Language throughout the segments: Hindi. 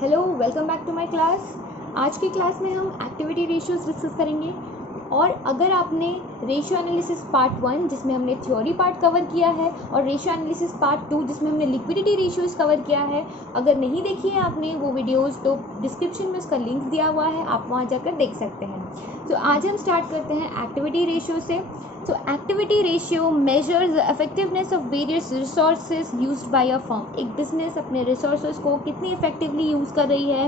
Hello, welcome back to my class. आज की क्लास में हम एक्टिविटी रेशियोज डिस्कस करेंगे। और अगर आपने रेशियो एनालिसिस पार्ट 1 जिसमें हमने थ्योरी पार्ट कवर किया है और रेशियो एनालिसिस पार्ट 2 जिसमें हमने लिक्विडिटी रेशियोज कवर किया है, अगर नहीं देखी है आपने वो वीडियोस तो डिस्क्रिप्शन में उसका लिंक दिया हुआ है, आप वहाँ जाकर देख सकते हैं। तो आज हम स्टार्ट करते हैं एक्टिविटी रेशियो से। So activity ratio measures the effectiveness of various resources used by a firm. एक business अपने resources को कितनी effectively use कर रही है,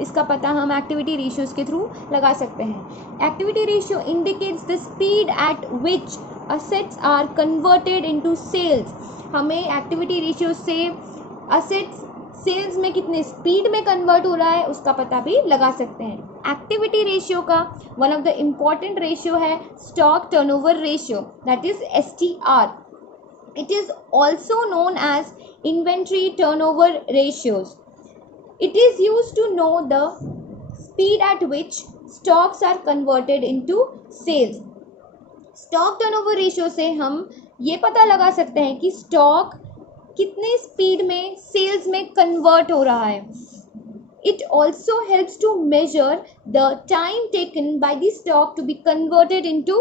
इसका पता हम activity ratios के थ्रू लगा सकते हैं। Activity ratio indicates the speed at which assets are converted into sales. हमें activity ratio से assets सेल्स में कितने स्पीड में कन्वर्ट हो रहा है उसका पता भी लगा सकते हैं। एक्टिविटी रेशियो का one of the important ratio है stock turnover ratio, that is STR. It is also known as inventory turnover ratios. It is used to know the speed at which stocks are converted into sales. Stock turnover ratio से हम ये पता लगा सकते हैं कि स्टॉक कितने स्पीड में सेल्स में कन्वर्ट हो रहा है. It also helps to measure the time taken by the stock to be converted into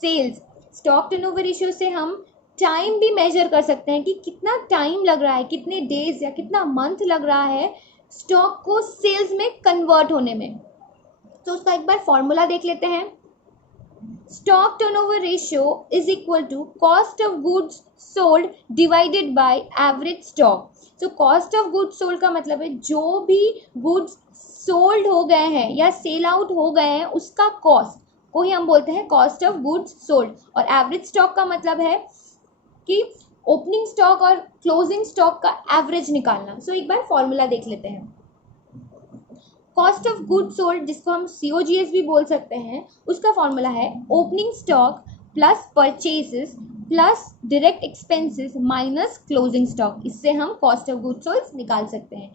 sales. Stock turnover ratio से हम टाइम भी मेजर कर सकते हैं कि कितना टाइम लग रहा है, कितने डेज या कितना मंथ लग रहा है स्टॉक को सेल्स में कन्वर्ट होने में. तो उसका एक बार फॉर्मूला देख लेते हैं. Stock turnover ratio is equal to cost of goods sold divided by average stock. So cost of goods sold का मतलब है जो भी goods sold हो गए हैं या सेल आउट हो गए हैं उसका कॉस्ट को ही हम बोलते हैं कॉस्ट ऑफ गुड्स सोल्ड. और एवरेज स्टॉक का मतलब है कि ओपनिंग स्टॉक और क्लोजिंग स्टॉक का एवरेज निकालना. सो एक बार फॉर्मूला देख लेते हैं. कॉस्ट ऑफ गुड सोल्ड जिसको हम COGS भी बोल सकते हैं, उसका फॉर्मूला है opening stock plus purchases plus direct expenses minus closing stock. इससे हम कॉस्ट ऑफ गुड सोल्ड निकाल सकते हैं.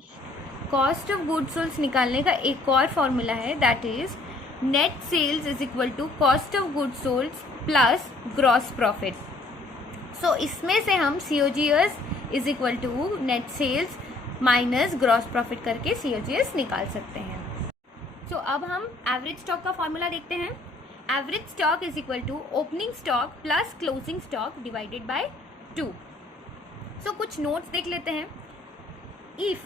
कॉस्ट ऑफ गुड सोल्ड निकालने का एक और फॉर्मूला है, that is net sales is equal to cost of good sold plus gross profit. So इसमें से हम COGS is equal to net sales minus gross profit करके COGS निकाल सकते हैं. सो अब हम एवरेज स्टॉक का फॉर्मूला देखते हैं. Average stock is equal to opening stock plus closing stock divided by 2. So कुछ नोट्स देख लेते हैं. If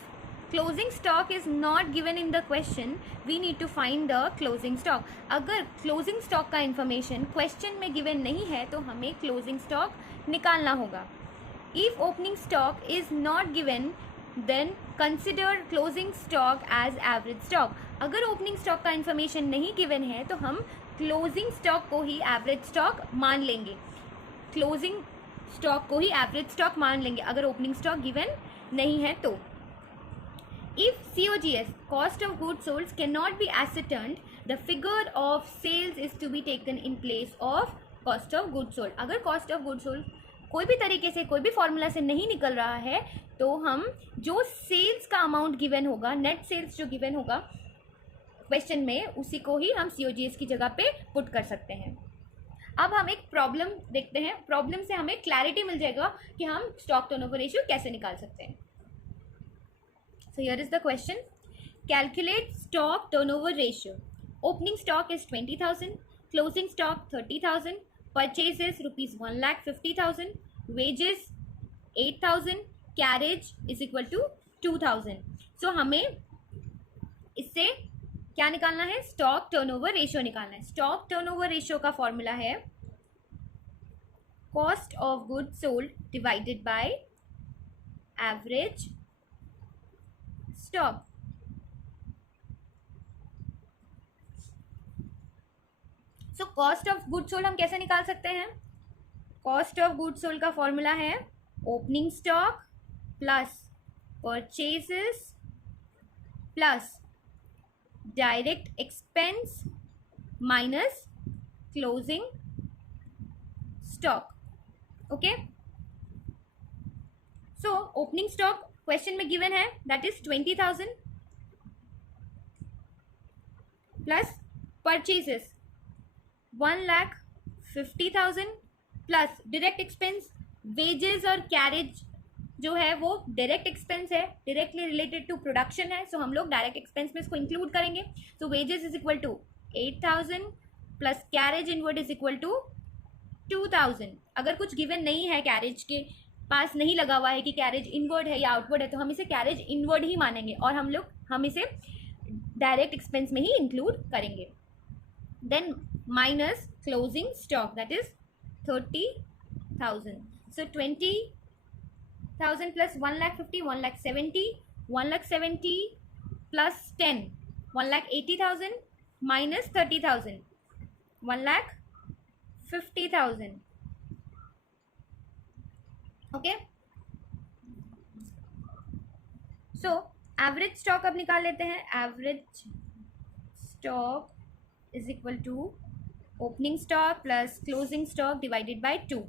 closing stock is not given in the question we need to find the closing stock. अगर क्लोजिंग स्टॉक का इन्फॉर्मेशन क्वेश्चन में गिवन नहीं है तो हमें क्लोजिंग स्टॉक निकालना होगा. If opening stock is not given then consider closing stock as average stock. अगर ओपनिंग स्टॉक का इन्फॉर्मेशन नहीं गिवन है तो हम क्लोजिंग स्टॉक को ही एवरेज स्टॉक मान लेंगे. क्लोजिंग स्टॉक को ही एवरेज स्टॉक मान लेंगे अगर ओपनिंग स्टॉक गिवन नहीं है तो. If COGS cost of goods sold can not be ascertained the figure of sales is to be taken in place of cost of goods sold. अगर कॉस्ट ऑफ गुड्स सोल्ड कोई भी तरीके से कोई भी फॉर्मूला से नहीं निकल रहा है तो हम जो सेल्स का अमाउंट गिवन होगा, नेट सेल्स जो गिवन होगा क्वेश्चन में, उसी को ही हम COGS की जगह पे पुट कर सकते हैं. अब हम एक प्रॉब्लम देखते हैं. प्रॉब्लम से हमें क्लैरिटी मिल जाएगा कि हम स्टॉक टर्नओवर रेशियो कैसे निकाल सकते हैं. So here is the question. Calculate stock turnover ratio. Opening stock is 20,000, closing stock 30,000, purchases ₹1,50,000, wages 8,000, carriage is equal to 2,000. So हमें इससे क्या निकालना है? स्टॉक टर्नओवर रेशियो निकालना है. स्टॉक टर्नओवर रेशियो का फॉर्मूला है cost of goods sold divided by average stock. So cost of goods sold हम कैसे निकाल सकते हैं? कॉस्ट ऑफ गुड्स सोल्ड का फॉर्मूला है opening stock plus purchases plus direct expense minus closing stock. Okay, सो ओपनिंग स्टॉक क्वेश्चन में गिवन है, that is 20,000 plus purchases 1,50,000 plus direct expense wages और कैरेज जो है वो डायरेक्ट एक्सपेंस है, डायरेक्टली रिलेटेड टू प्रोडक्शन है, सो हम लोग डायरेक्ट एक्सपेंस में इसको इंक्लूड करेंगे. So wages is equal to 8,000 plus carriage inward is equal to 2,000. अगर कुछ गिवन नहीं है, कैरेज के पास नहीं लगा हुआ है कि कैरेज इनवर्ड है या आउटवर्ड है, तो हम इसे कैरेज इनवर्ड ही मानेंगे और हम इसे डायरेक्ट एक्सपेंस में ही इंक्लूड करेंगे. Then minus closing stock that is 30,000. So 20,000 plus 1,50,000 1,70,000 1,70,000 plus 10 1,80,000 minus 30,000 1,50,000. Okay, so average stock अब निकाल लेते हैं. Average stock is equal to opening stock plus closing stock divided by 2.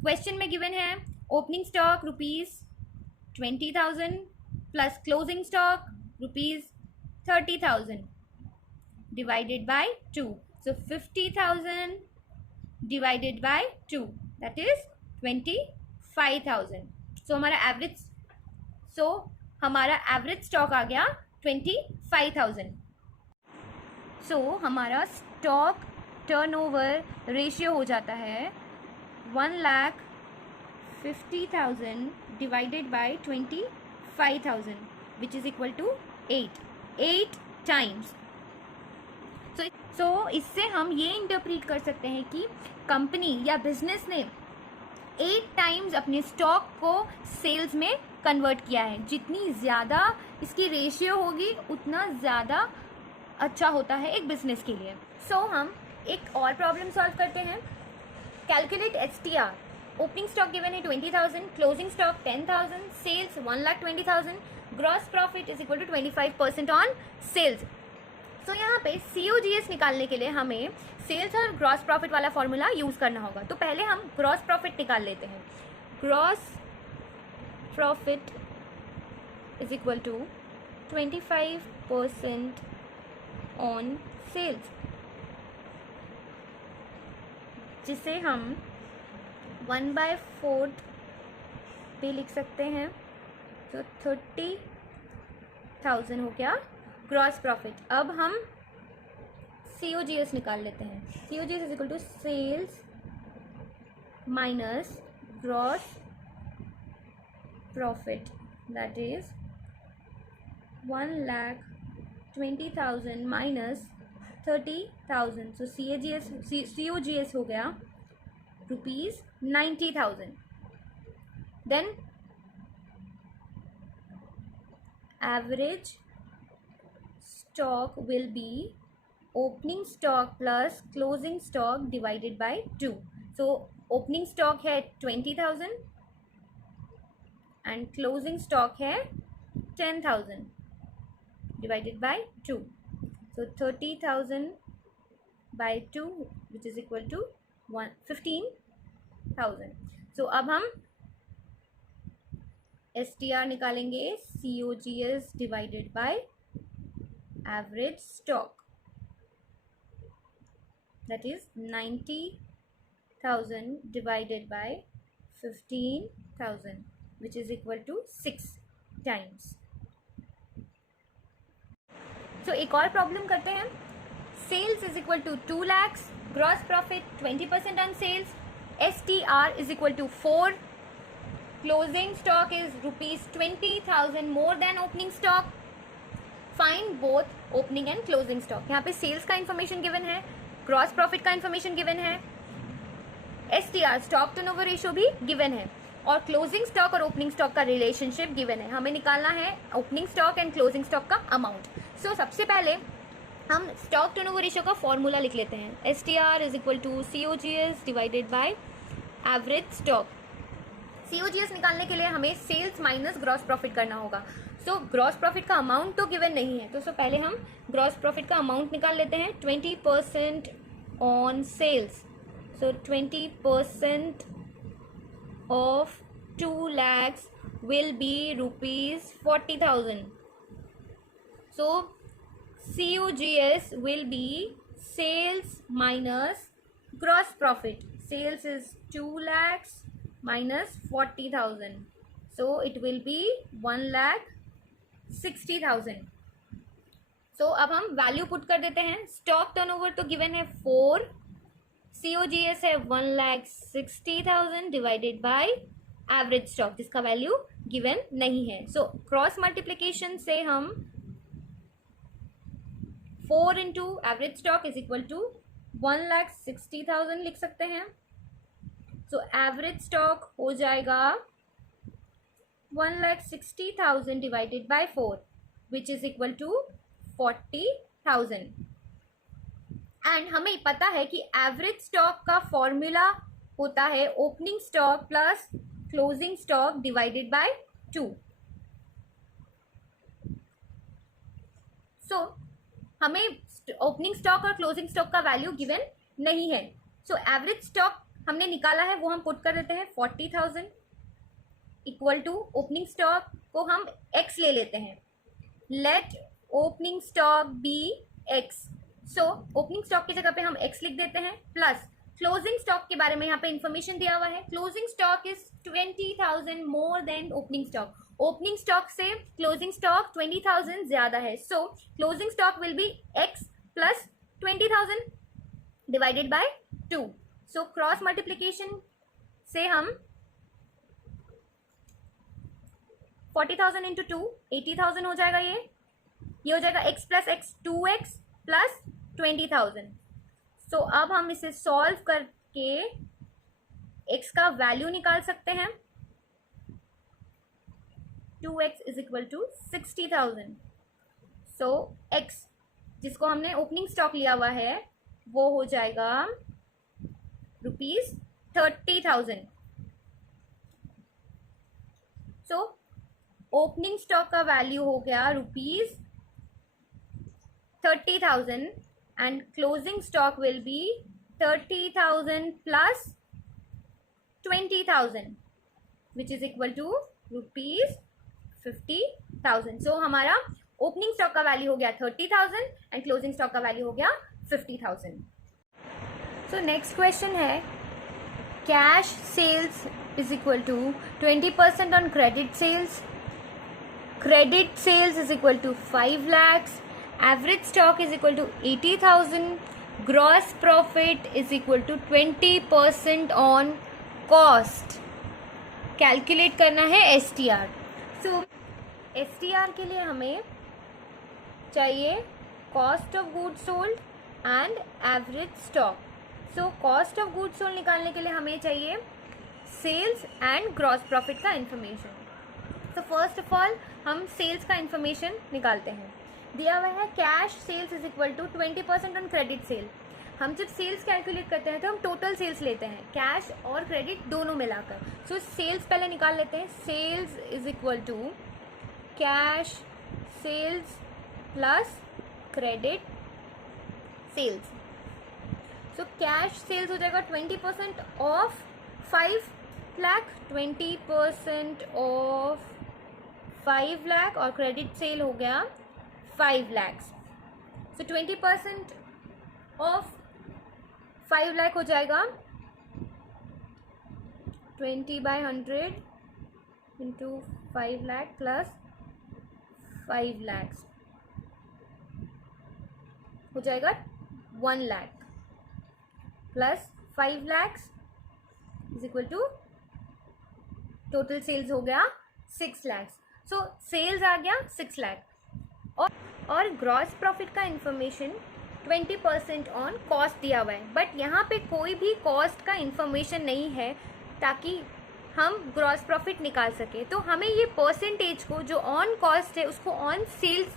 Question में गिवन है opening stock ₹20,000 plus closing stock ₹30,000 divided by 2. So 50,000 divided by 2 that is 25,000. सो हमारा एवरेज स्टॉक आ गया 25,000. सो हमारा स्टॉक टर्नओवर रेशियो हो जाता है 1,50,000 divided by 25,000 which is equal to 8 times. So इससे हम ये इंटरप्रीट कर सकते हैं कि कंपनी या बिजनेस ने 8 टाइम्स अपने स्टॉक को सेल्स में कन्वर्ट किया है. जितनी ज़्यादा इसकी रेशियो होगी उतना ज़्यादा अच्छा होता है एक बिजनेस के लिए. सो हम एक और प्रॉब्लम सॉल्व करते हैं. Calculate STR. Opening stock given है 20,000, closing stock 10,000, sales 1,20,000, gross profit is equal to 25% on sales. So यहाँ पे COGS निकालने के लिए हमें सेल्स और ग्रॉस प्रॉफिट वाला फॉर्मूला यूज़ करना होगा. तो पहले हम ग्रॉस प्रॉफिट निकाल लेते हैं. Gross profit is equal to 25% on sales, जिसे हम 1/4 पे लिख सकते हैं. तो 30,000 हो गया ग्रॉस प्रॉफिट. अब हम COGS निकाल लेते हैं. COGS is equal to sales minus gross profit that is 1,20,000 minus 30,000. So COGS हो गया ₹90,000. Then average stock will be opening stock plus closing stock divided by 2. So opening stock है 20,000 and closing stock है 10,000 divided by 2. So 30,000 by 2 which is equal to 15,000. So अब हम STR निकालेंगे. COGS divided by average stock that is 90,000 divided by 15,000 which is equal to 6 times. So एक और प्रॉब्लम करते हैं. Sales is equal to 2 lakhs, gross profit 20% on sales, STR is equal to 4, closing stock is ₹20,000 more than opening stock. Find both opening and closing stock. यहाँ पे सेल्स का इन्फॉर्मेशन गिवन है, ग्रॉस प्रॉफिट का इन्फॉर्मेशन गिवन है, STR स्टॉक टर्नओवर रेशियो भी गिवन है और क्लोजिंग स्टॉक और ओपनिंग स्टॉक का रिलेशनशिप गिवन है. हमें निकालना है opening stock and closing stock का अमाउंट. सो सबसे पहले हम स्टॉक टर्नओवर रेशियो का फॉर्मूला लिख लेते हैं. STR is equal to COGS divided by average stock. COGS निकालने के लिए हमें सेल्स माइनस ग्रॉस प्रॉफिट करना होगा. सो ग्रॉस प्रॉफिट का अमाउंट तो गिवन नहीं है, तो पहले हम ग्रॉस प्रॉफिट का अमाउंट निकाल लेते हैं. 20% on sales, so 20% of 2 lakhs will be ₹40,000. So COGS will be sales minus gross profit. Sales is 2 lakhs minus 40,000. So it will be 1,60,000. सो अब हम वैल्यू पुट कर देते हैं. स्टॉक टर्नओवर तो गिवन है 4, COGS है 1,60,000 डिवाइडेड बाय एवरेज स्टॉक जिसका वैल्यू गिवन नहीं है. सो क्रॉस मल्टीप्लिकेशन से हम 4 into average stock is equal to 1,60,000 लिख सकते हैं. सो एवरेज स्टॉक हो जाएगा 1,60,000 divided by 4 which is equal to 40,000. And हमें पता है कि एवरेज स्टॉक का फॉर्मूला होता है opening stock plus closing stock divided by 2. सो हमें ओपनिंग स्टॉक और क्लोजिंग स्टॉक का वैल्यू गिवन नहीं है. सो एवरेज स्टॉक हमने निकाला है वो हम पुट कर देते हैं 40,000 इक्वल टू ओपनिंग स्टॉक को हम x ले लेते हैं. Let opening stock be x. So opening stock की जगह पे हम x लिख देते हैं प्लस क्लोजिंग स्टॉक के बारे में यहाँ पे इंफॉर्मेशन दिया हुआ है. Closing stock is 20,000 more than opening stock. Opening stock से क्लोजिंग स्टॉक 20,000 ज्यादा है. सो closing stock will be x plus 20,000 divided by 2. So cross multiplication से हम 40,000 इंटू 2 80,000 हो जाएगा. ये हो जाएगा x plus x 2x plus 20,000. सो अब हम इसे सॉल्व करके x का वैल्यू निकाल सकते हैं. 2x is equal to 60,000. So x जिसको हमने ओपनिंग स्टॉक लिया हुआ है वो हो जाएगा ₹30,000. सो ओपनिंग स्टॉक का वैल्यू हो गया ₹30,000 and closing stock will be 30,000 plus 20,000 which is equal to ₹50,000. So हमारा ओपनिंग स्टॉक का वैल्यू हो गया 30,000 एंड क्लोजिंग स्टॉक का वैल्यू हो गया 50,000. सो नेक्स्ट क्वेश्चन है cash sales is equal to 20% on credit sales. Credit sales is equal to 5 lakhs. Average stock is equal to 80,000. Gross profit is equal to 20% on cost. Calculate करना है STR. So STR के लिए हमें चाहिए cost of goods sold and average stock. So cost of goods sold निकालने के लिए हमें चाहिए sales and gross profit का information. So first of all हम sales का information निकालते हैं. दिया हुआ है cash sales is equal to 20% on credit sale. हम जब सेल्स कैलकुलेट करते हैं तो हम टोटल सेल्स लेते हैं कैश और क्रेडिट दोनों मिलाकर. सो सेल्स पहले निकाल लेते हैं. Sales is equal to cash sales plus credit sales. So cash sales हो जाएगा 20% ऑफ 5 लाख 20% ऑफ 5 लाख और क्रेडिट सेल हो गया 5 lakhs. So 20% ऑफ 5 lakh हो जाएगा 20/100 इंटू 5 lakh प्लस 5 lakhs हो जाएगा 1 lakh plus 5 lakhs is equal to total sales हो गया 6 lakhs. सो सेल्स आ गया 6 lakh और ग्रॉस प्रॉफिट का इंफॉर्मेशन 20% ऑन कॉस्ट दिया हुआ है. बट यहाँ पे कोई भी कॉस्ट का इंफॉर्मेशन नहीं है ताकि हम ग्रॉस प्रॉफिट निकाल सके. तो हमें ये परसेंटेज को जो ऑन कॉस्ट है उसको ऑन सेल्स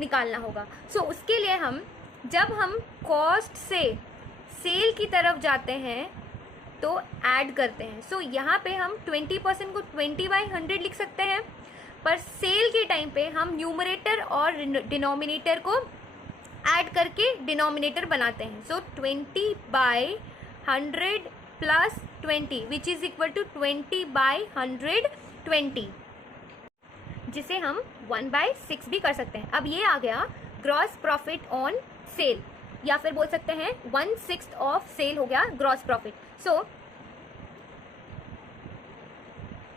निकालना होगा. सो उसके लिए हम जब हम कॉस्ट से सेल की तरफ जाते हैं तो ऐड करते हैं. सो यहाँ पे हम 20% को 20/100 लिख सकते हैं पर सेल के टाइम पे हम न्यूमरेटर और डिनोमिनेटर को ऐड करके डिनोमिनेटर बनाते हैं. So 20/100 plus 20 which is equal to 20/120 जिसे हम 1/6 भी कर सकते हैं. अब ये आ गया ग्रॉस प्रॉफिट ऑन सेल या फिर बोल सकते हैं 1/6 ऑफ सेल हो गया gross profit. So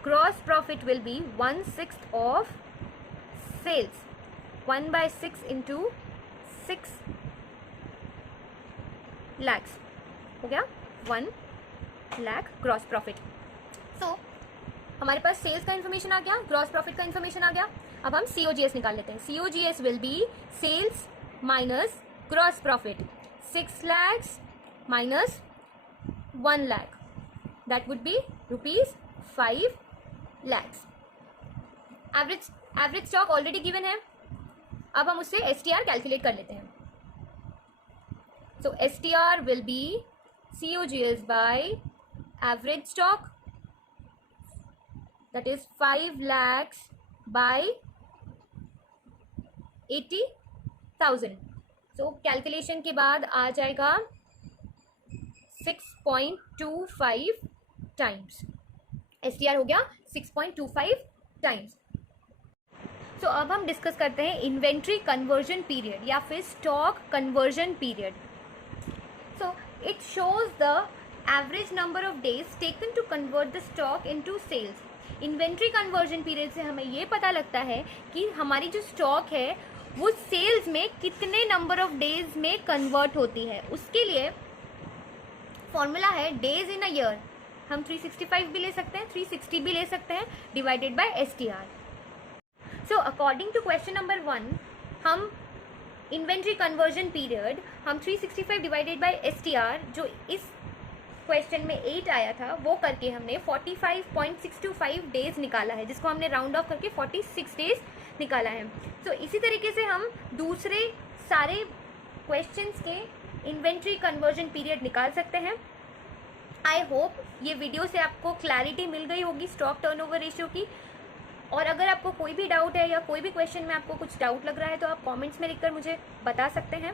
gross profit will be 1/6 of sales. 1/6 into 6 lakhs हो गया 1 लाख ग्रॉस प्रॉफिट. सो हमारे पास सेल्स का इन्फॉर्मेशन आ गया, ग्रॉस प्रॉफिट का इन्फॉर्मेशन आ गया. अब हम COGS निकाल लेते हैं. COGS will be sales minus gross profit. 6 lakhs minus 1 lakh, that would be rupees 5 lakhs. Average stock already given है. अब हम उससे STR कैलकुलेट कर लेते हैं. सो STR will be COGS bye average stock, that is 5 lakhs by 80,000. So calculation के बाद आ जाएगा 6.25 टाइम्स. STR हो गया 6.25 टाइम्स. सो अब हम डिस्कस करते हैं इन्वेंट्री कन्वर्जन पीरियड या फिर stock conversion period. So it shows the average number of days taken to convert the stock into sales. Inventory conversion period से हमें ये पता लगता है कि हमारी जो स्टॉक है वो सेल्स में कितने नंबर ऑफ डेज में कन्वर्ट होती है. उसके लिए फॉर्मूला है डेज इन अ ईयर. हम 365 भी ले सकते हैं, 360 भी ले सकते हैं, divided by STR. So according to question number 1 हम इन्वेंट्री कन्वर्जन पीरियड हम 365 डिवाइडेड बाय STR जो इस क्वेश्चन में 8 आया था वो करके हमने 45.625 डेज निकाला है, जिसको हमने राउंड ऑफ करके 46 डेज निकाला है. सो इसी तरीके से हम दूसरे सारे क्वेश्चंस के इन्वेंट्री कन्वर्जन पीरियड निकाल सकते हैं. आई होप ये वीडियो से आपको क्लैरिटी मिल गई होगी स्टॉक टर्नओवर रेशियो की. और अगर आपको कोई भी डाउट है या कोई भी क्वेश्चन में आपको कुछ डाउट लग रहा है तो आप कमेंट्स में लिखकर मुझे बता सकते हैं.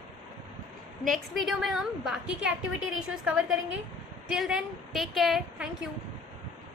नेक्स्ट वीडियो में हम बाकी के एक्टिविटी रेशियोज कवर करेंगे. Till then take care. Thank you.